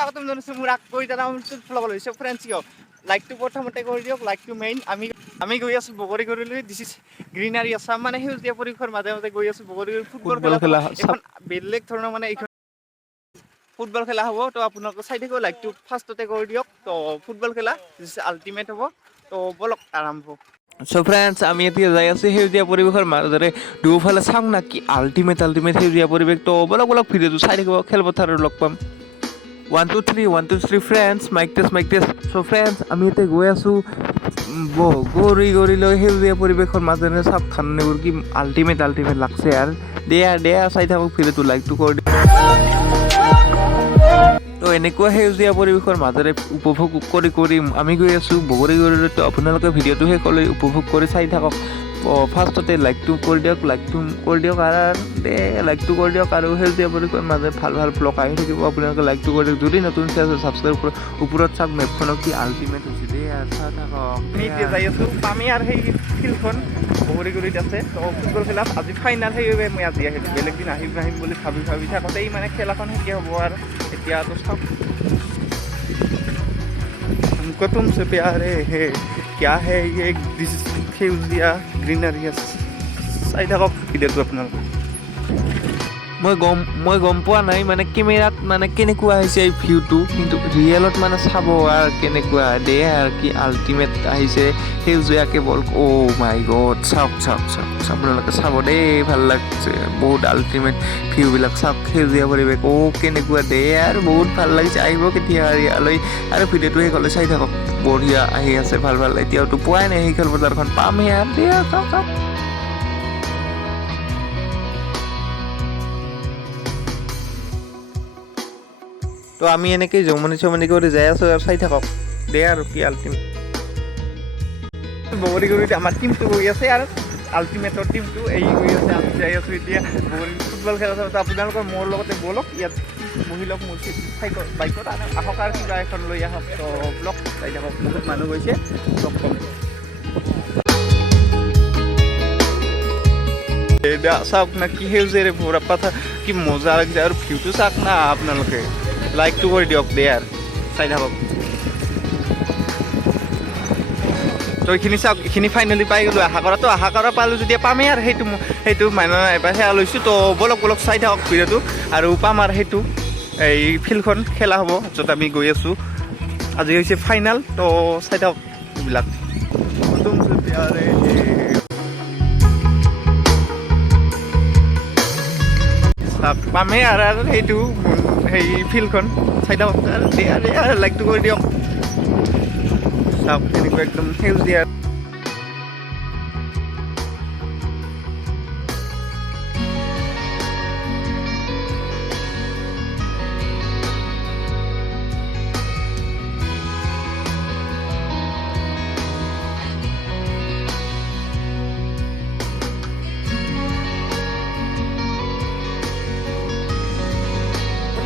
স্বাগতম জানাইছোঁ মোৰ আকৌ এটা নাম ফ্লগ লৈছে ফ্ৰেণ্ডছ কিয় লাইকটো প্ৰথমতে কৰি দিয়ক লাইকটো মেইন আমি গৈ আছোঁ বগৰীগুৰিলৈ দিছ ইজ গ্ৰীনাৰী আছাম মানে সেউজীয়া পৰিৱেশৰ মাজে মাজে গৈ আছোঁ বগৰীগুৰি ফুটবল খেলা এখন বেলেগ ধৰণৰ মানে এইখন ফুটবল খেলা হ'ব তো আপোনালোকে চাই থাকিব লাইকটো ফাৰ্ষ্টতে কৰি দিয়ক তো ফুটবল খেলা আল্টিমেট হ'ব তো বলক আৰম্ভ সো ফ্ৰেণ্ডছ আমি এতিয়া যাই আছোঁ সেউজীয়া পৰিৱেশৰ মাজেৰে দুয়োফালে চাওঁ না কি আল্টিমেট সেউজীয়া পৰিৱেশ তো বলক ভিডিঅ'টো চাই থাকিব খেলপথাৰত লগ পাম 1 2 3 friends mic test so friends আমি এতিয়া গৈ আছোঁ বগৰীগুৰিলৈ সেউজীয়া পৰিৱেশৰ মাজেৰে চাওক ঠাণ্ডাবোৰ কি আল্টিমেট লাগছে আৰু দেয়া চাই থাকক ভিডিঅ'টো লাইকটো কৰি দিয়ক তো এনেকুৱা সেউজীয়া পৰিৱেশৰ মাজেৰে উপভোগ কৰি আমি গৈ আছোঁ বগৰীগুৰিলৈ তো আপোনালোকে ভিডিঅ'টো শেষলৈ উপভোগ কৰি চাই থাকক ফাৰ্ষ্টতে লাইকটো কৰি দিয়ক আৰু সেউজীয়া পৰিৱেশৰ মাজে ভাল ব্লগ আহি থাকিব আপোনালোকে লাইকটো কৰি দিয়ক যদি নতুন ছাবস্ক্ৰাইব কৰি ওপৰত চাওক মেপখনক কি আল্টিমেট হৈছে দেই আৰু চাই থাকক আমি এতিয়া যাই আছোঁ পামে আৰু সেই ফিল্ডখন বগৰীগুৰিত আছে তো ফুটবল খেলা আজি ফাইনেল সেইবাবে মই আজি আহিলোঁ বেলেগ দিন আহিম বুলি ভাবি থাকোঁতেই মানে খেলাখন শেষে হ'ব আৰু এতিয়াতো চাওক हमको तुमसे प्यार है क्या है ये সেউজীয়া গ্ৰীনাৰী আছে চাই থাকক ভিডিঅ'টো আপোনালোকে মই গম পোৱা নাই মানে কেমেৰাত মানে কেনেকুৱা হৈছে এই ভিউটো কিন্তু ৰিয়েলত মানে চাব আৰু কেনেকুৱা দে আৰু কি আল্টিমেট আহিছে সেউজীয়া কেৱল অ' মাই গড চাওক আপোনালোকে চাব দেই ভাল লাগছে বহুত আল্টিমেট ভিউবিলাক চাওক সেউজীয়া পৰিৱেশ কেনেকুৱা দে আৰু বহুত ভাল লাগিছে আহিব কেতিয়া ইয়ালৈ আৰু ভিডিঅ'টো শেষলৈ চাই থাকক বঢ়িয়া আহি আছে ভাল এতিয়াওতো পোৱাই নাই সেই খেলপথাৰখন পামহে আৰু দে চাওক তো আমি এনেকৈ জমনি কৰি যাই আছোঁ আৰু চাই থাকক দে আৰু কি আল্টিমেট বগৰীগুৰিত আমাৰ টিমটো গৈ আছে আৰু আল্টিমেটৰ টিমটো এই গৈ আছে আমি যাই আছোঁ এতিয়া বগৰী ফুটবল খেলা চাব আপোনালোকৰ মোৰ লগতে বলক ইয়াত বহি লওক মোৰ বাইকত আহক আৰু কিবা এখন লৈ আহক তো ব্লগ চাই থাকক বহুত মানুহ গৈছে লগ পাম চাওক না কি সেউজীয়াৰে ভৰা পাথা কি মজা লাগিছে আৰু ভিউটো চাওক না আপোনালোকে লাইকটো কৰি দিয়ক দে আৰু চাই থাকক তো এইখিনি চাওক এইখিনি ফাইনেলি পাই গ'লোঁ আশা কৰা পালোঁ যেতিয়া পামেই আৰু সেইটো মানে এবাৰ সেয়া লৈছোঁ তো বলক চাই থাকক ভিডিঅ'টো আৰু পাম আৰু সেইটো এই ফিল্ডখন খেলা হ'ব য'ত আমি গৈ আছোঁ আজি হৈছে ফাইনেল তো চাই থাকক এইবিলাক পামেই আৰু সেইটো সেই ফিল্ডখন চাই থাকক আৰু লাইকটো কৰি দিয়ক চাওক এনেকুৱা একদম সেউজীয়া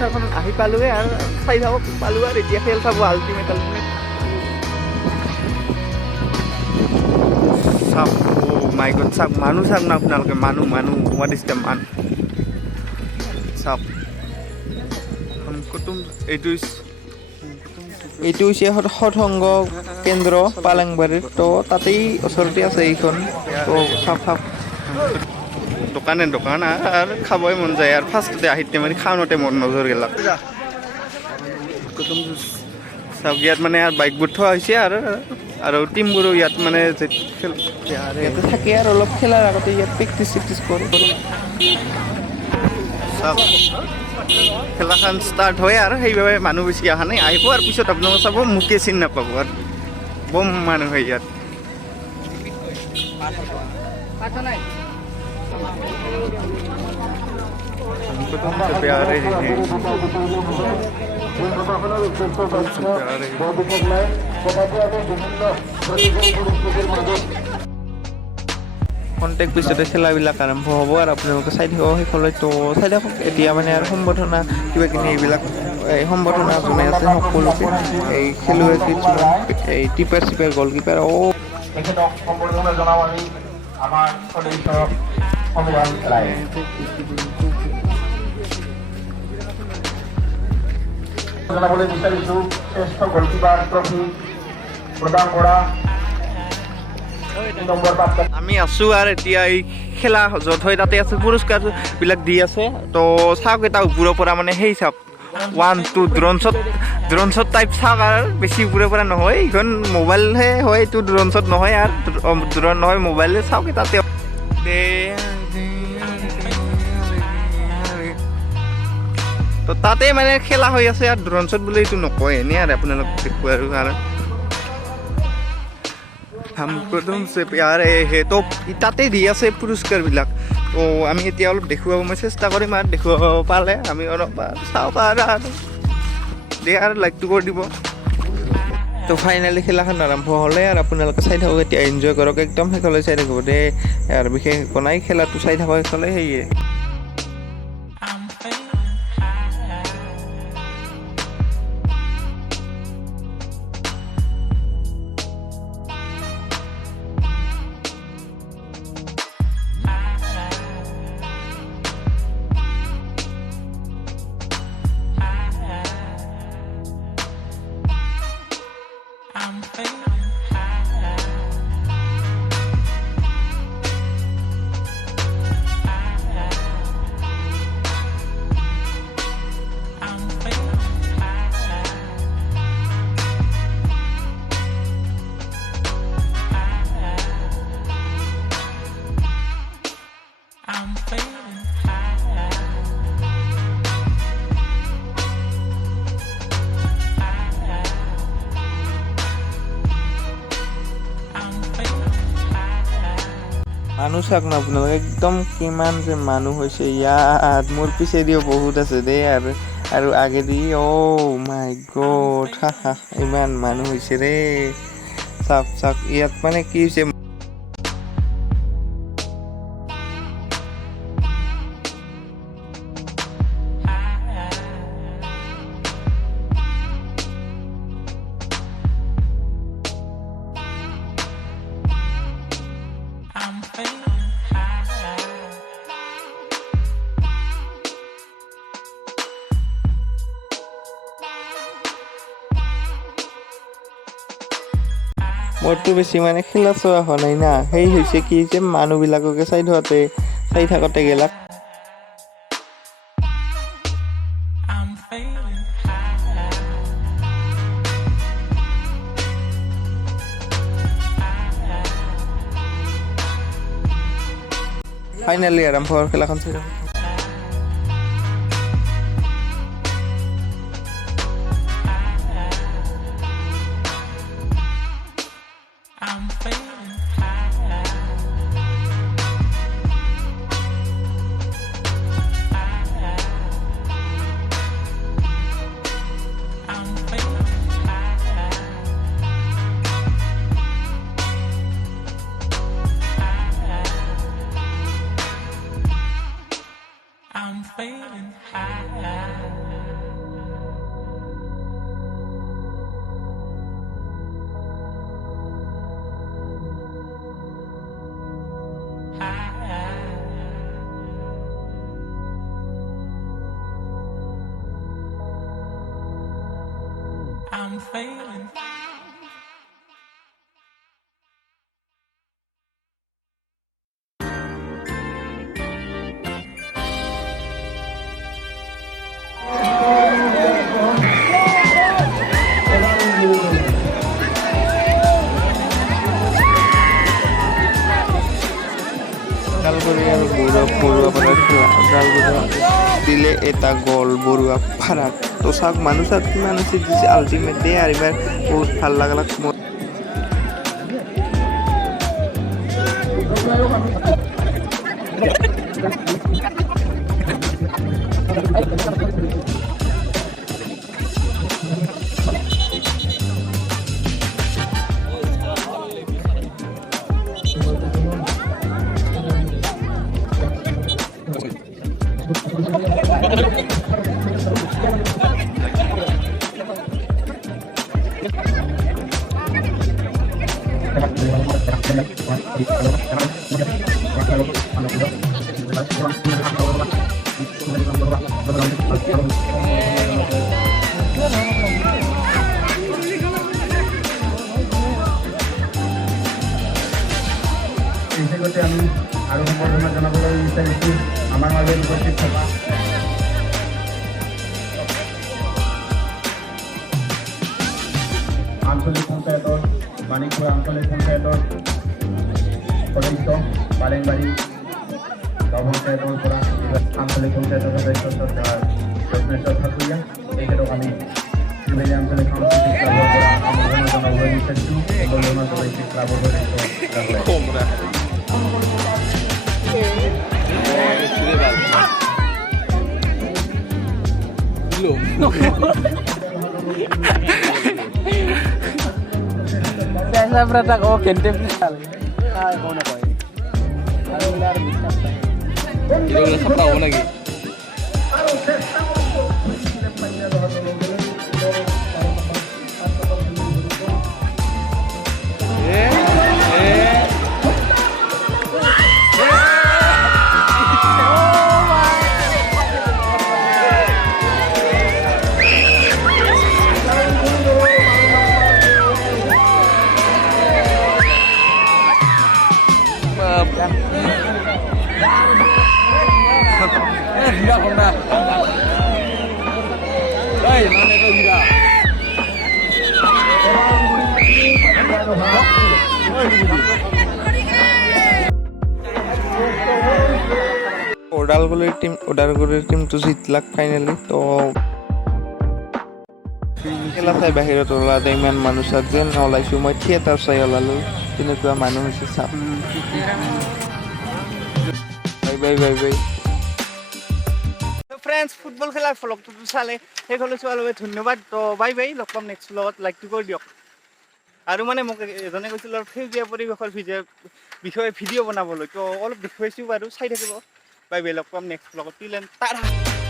পথাৰখনত আহি পালোঁৱে আৰু চাই থাকক পালোঁ আৰু এতিয়া খেল চাব আল্টিমেট চাওক মাই গড চাওক মানুহ চাওক না আপোনালোকে মানুহ হোৱাট ইজ দ্য মান চাওক এইটো হৈছে সৎসংগ কেন্দ্ৰ পালেংবাৰীৰ তো তাতেই ওচৰতে আছে এইখন তো চাওক দোকান আৰু খাবই মন যায় আৰু ফাৰ্ষ্টতে আহিতে মানে খাওঁতে মন নজৰ গেলাক চাওক ইয়াত মানে আৰু বাইকবোৰ থোৱা হৈছে আৰু টিমবোৰো ইয়াত মানে ইয়াতে থাকে আৰু অলপ খেলাৰ আগতে ইয়াত প্ৰেক্টিচ কৰে চাওক খেলাখন ষ্টাৰ্ট হয় আৰু সেইবাবে মানুহ বেছি অহা নাই আহিব আৰু পিছত আপোনালোকে চাব মোকে চিনি নাপাব আৰু বম মানুহ হয় ইয়াত কণ্টেক্ট পিছতে খেলাবিলাক আৰম্ভ হ'ব আৰু আপোনালোকে চাই থাকিব শেষলৈ তো চাই থাকক এতিয়া মানে আৰু সম্বৰ্ধনা কিবাকিবি এইবিলাক সম্বৰ্ধনা জনাই আছে সকলোকে এই খেলুৱৈ কিছুমান এই টিপাৰ গলকিপাৰ তেখেতক সম্বৰ্ধনা জনাম আমি আমাৰ সদস্য অভিযান ৰায় জনাবলৈ বিচাৰিছোঁ শ্ৰেষ্ঠ গলকিপাৰ ট্ৰফি প্ৰদান কৰা নম্বৰ প্ৰাপ্ত আমি আছোঁ আৰু এতিয়া এই খেলা য'ত হয় তাতে আছে পুৰস্কাৰবিলাক দি আছে তো চাওক এটা ওপৰৰ পৰা মানে সেই চাওক 1 2 ড্ৰোনশ্বট টাইপ চাওক আৰু বেছি ওপৰৰ পৰা নহয় এইখন মোবাইলহে হয় এইটো ড্ৰোনশ্বট নহয় আৰু ড্ৰোন নহয় মোবাইলে চাওক তাতে তো তাতে মানে খেলা হৈ আছে আৰু ড্ৰোনশ্বট বুলি এইটো নকয় এনেই আৰু আপোনালোক দেখুৱাই আৰু কাৰণ हमको तुमसे प्यार है तो তাতে দি আছে পুৰস্কাৰবিলাক তো আমি এতিয়া অলপ দেখুৱাব মই চেষ্টা কৰিম আৰু দেখুৱাব পালে আমি অলপ চাওঁ আৰু দিয়া আৰু লাইকটো কৰি দিব তো ফাইনেলি খেলাখন আৰম্ভ হ'লে আৰু আপোনালোকে চাই থাকক এতিয়া এনজয় কৰক একদম শেষলৈ চাই থাকিব দেই আৰু বিশেষ একো নাই খেলাটো চাই থাকক শেষলৈ সেয়ে মানুহ চাওক না আপোনালোকে একদম কিমান যে মানুহ হৈছে ইয়াত মোৰ পিছেদিও বহুত আছে দেই আৰু আগেদি মাই গড ইমান মানুহ হৈছে ৰে চাওক ইয়াত মানে কি হৈছে মোৰতো বেছি মানে খেলা চোৱা হোৱা নাই না সেই হৈছে কি যে মানুহবিলাককে চাই থাকোঁতে গেলাক ফাইনেলি আৰম্ভ হ'ল খেলাখন চাই থাকক I'm failing. দিলে এটা গ'ল বৰুৱা ফাৰাক তো চাওক মানুহ চাওক কিমান আছে দিছে আল্টিমেট দে আৰু এইবাৰ বহুত ভাল লাগলাক এই জগতে আমি আৰু সম্বৰ্ধনা জনাবলৈ বিচাৰিছোঁ আমাৰ মাজত উপস্থিত থকা আঞ্চলিক পঞ্চায়তৰ মানিকপুৰ আঞ্চলিক পঞ্চায়তৰ সদস্য বালেংবাৰী গাঁও পঞ্চায়তৰ পৰা আঞ্চলিক পঞ্চায়তৰ সদস্য শ্ৰদ্ধাৰ ৰত্নেশ্বৰ ঠাকুৰীয়া তেখেতক আমি ত্ৰিবেণী আঞ্চলিক সাংস্কৃতিক ক্লাবৰ পৰা আমন্ত্ৰণ জনাবলৈ বিচাৰিছোঁ সকলোৰে মাজত এই ক্লাবৰ সদস্য Saya pernah tak kau kente misal. Hai kau nak kau. Kalau benar bisa. Itu udah setahun lagi. Tidak pernah. Hei, mana kau tidak? ওদালগুৰিৰ টিমটো জিতলাক ফাইনেলি তো খেলা চাই বাহিৰত ওলাওঁতে ইমান মানুহ চাওক যেন ওলাইছোঁ মই থিয়েটাৰ চাই ওলালোঁ তেনেকুৱা মানুহ হৈছে চাওক bye bye bye bye friends football খেলাৰ ভ্লগটো চালে সেইখনে চোৱাৰ বাবে ধন্যবাদ তো বাই বাই লগ পাম নেক্সট ভ্লগত লাইকটো কৰি দিয়ক আৰু মানে মোক এজনে কৈছিল আৰু সেউজীয়া পৰিৱেশৰ বিষয়ে ভিডিঅ' বনাবলৈ তো অলপ দেখুৱাইছোঁ বাৰু চাই থাকিব বাই বাই লগ পাম নেক্সট ভ্লগত টিল এণ্ড টাটা